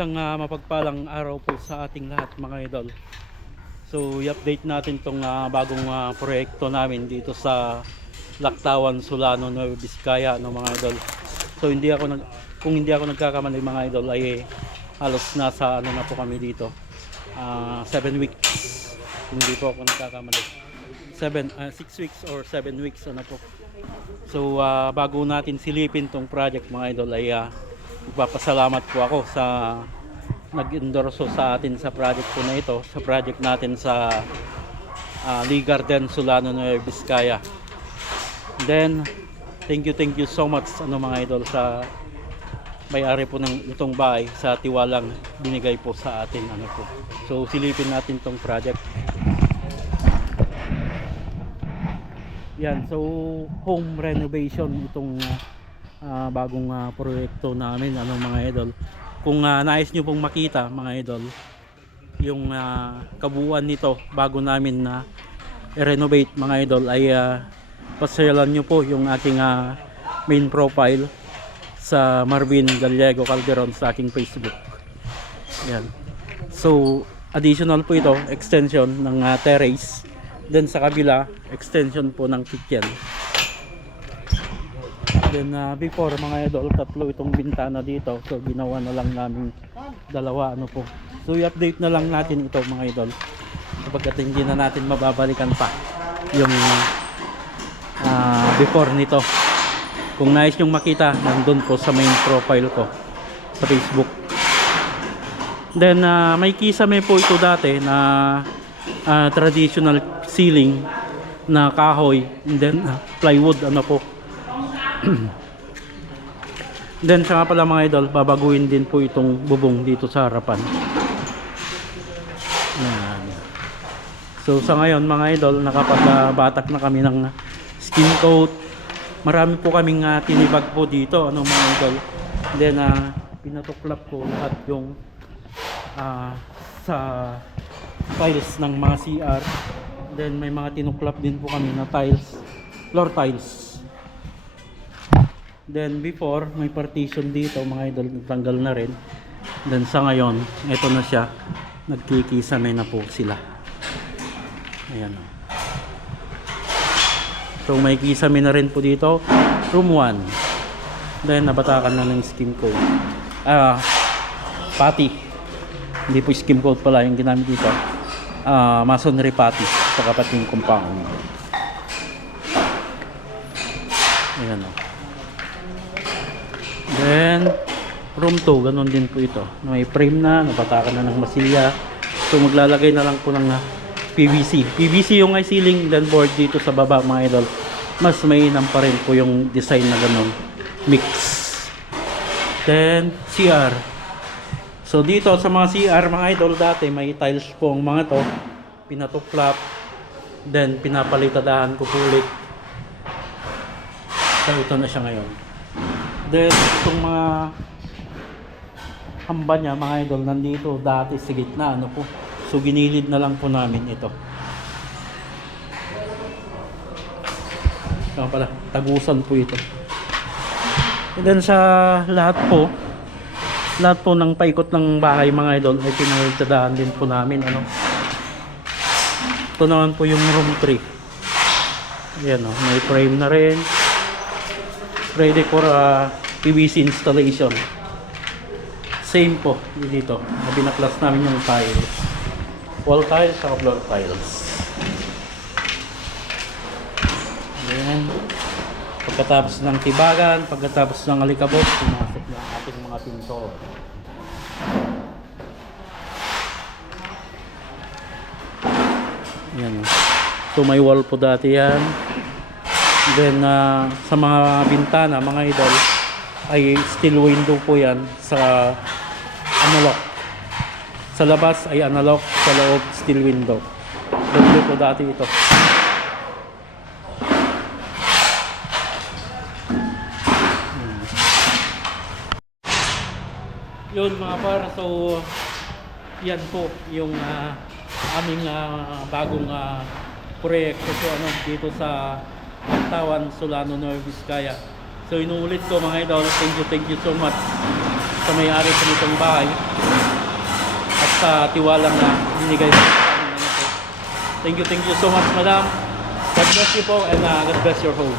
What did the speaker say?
Isang mapagpalang araw po sa ating lahat mga idol. So i-update natin tong bagong proyekto namin dito sa Lactawan, Solano, Nueva Vizcaya no, mga idol. So kung hindi ako nagkakamali mga idol ay halos nasa na po kami dito. 7 weeks. Hindi po ako nagkakamali. 6 weeks or 7 weeks po. So bago natin silipin tong project mga idol ay magpapasalamat po ako sa nag-endorso sa atin sa project po na ito, sa project natin sa Lee Garden, Solano, Nueva Vizcaya. Then thank you so much mga idol sa may-ari po ng itong bahay sa tiwalang binigay po sa atin po. So silipin natin tong project. Yan, so home renovation itong bagong proyekto namin mga idol. Kung nais nyo pong makita mga idol yung kabuuan nito bago namin na i-renovate mga idol ay pasyalan nyo po yung aking main profile sa Marvin Gallego Calderon sa aking Facebook. Yan. So additional po ito, extension ng terrace. Then sa kabila, extension po ng kitchen. Then before mga idol, tatlo itong bintana dito. So ginawa na lang namin dalawa po. So i-update na lang natin ito mga idol. Kapag hindi na natin mababalikan pa yung before nito. Kung nais nyong makita, nandun po sa main profile ko sa Facebook. Then may kisame po ito dati na traditional ceiling na kahoy and then plywood po. Then siya nga pala mga idol, babaguhin din po itong bubong dito sa harapan. Yan. So sa ngayon mga idol, nakapagbatak na kami ng skin coat. Marami po kaming tinibag po dito mga idol. Then pinatuklap ko lahat yung sa tiles ng mga CR. Then may mga tinuklap din po kami na tiles, floor tiles. Then before may partition dito mga idol, natanggal na rin. Then sa ngayon ito na siya, nagkikisame na po sila. Ayan. So may kisame na rin po dito, room 1. Then nabatakan na ng skim coat, putty. Hindi po skim coat pala yung ginamit dito, masonry putty sa kapating compound. Ayan o. Then room 2, ganun din po ito. May frame na, nabatakan na ng masilya. So maglalagay na lang po ng PVC. PVC yung ceiling, then board dito sa baba mga idol. Mas mainam pa rin po yung design na ganun, mix. Then CR. So dito sa mga CR mga idol, dati may tiles po ang mga to, pinatuklap, then pinapalitadahan ko ulit. So ito na siya ngayon. Then itong mga hamba niya mga idol, nandito dati sa gitna po. So ginilid na lang po namin ito. So pala, tagusan po ito. And then sa lahat po ng paikot ng bahay mga idol ay pinalitadahan din po namin Ito naman po yung room 3. Ayan may frame na rin. Ready for PVC installation. Same po dito. Binaklas namin yung tiles. Wall tiles sa floor tiles. Then pagkatapos ng tibagan, pagkatapos ng alikabok, pumasok na ating mga pinto. Yan. So may wall po dati yan. Then sa mga bintana mga idol ay steel window po yan sa analog. Sa labas ay analog, sa loob steel window. Doble po dati ito. Yun mga par, so yan po yung aming bagong proyekto po dito sa Lactawan, Solano, Nueva Vizcaya. So inuulit ko mga idol, thank you so much sa may-ari sa nitong bahay at sa tiwalang na binigay sa amin. Ano po. Thank you so much, madam. God bless you po and God bless your home.